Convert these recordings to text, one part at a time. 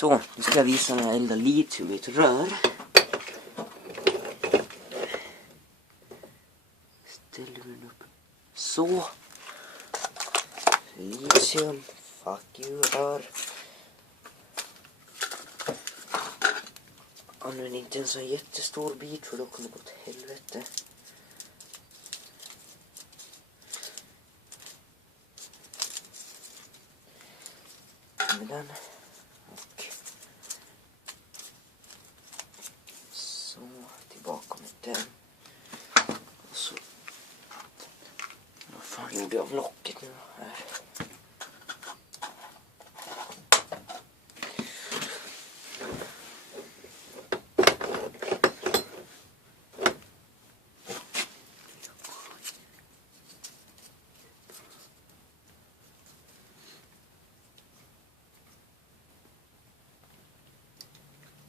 Så, nu ska jag visa när jag eldar litium i ett rör. Ställer den upp. Så. Litium. Fuck you, rör. Använd inte en så jättestor bit för då kommer det gå åt helvete. Med den. Och så tillbaka med den. Och så. Vad fan gjorde jag av locket nu? Här.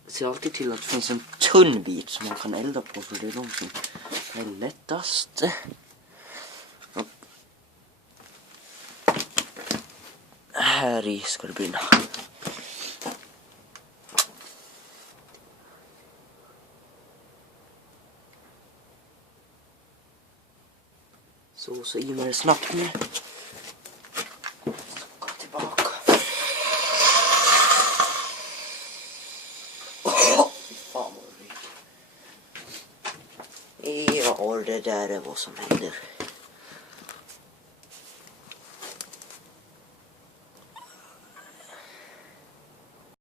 Se alltid till att det finns en tunn bit som man kan elda på, för det är de som är lättast. Här i ska det brinna. Så i med det snabbt nu. Gå tillbaka. Fan vad det. Ja, det där är vad som händer.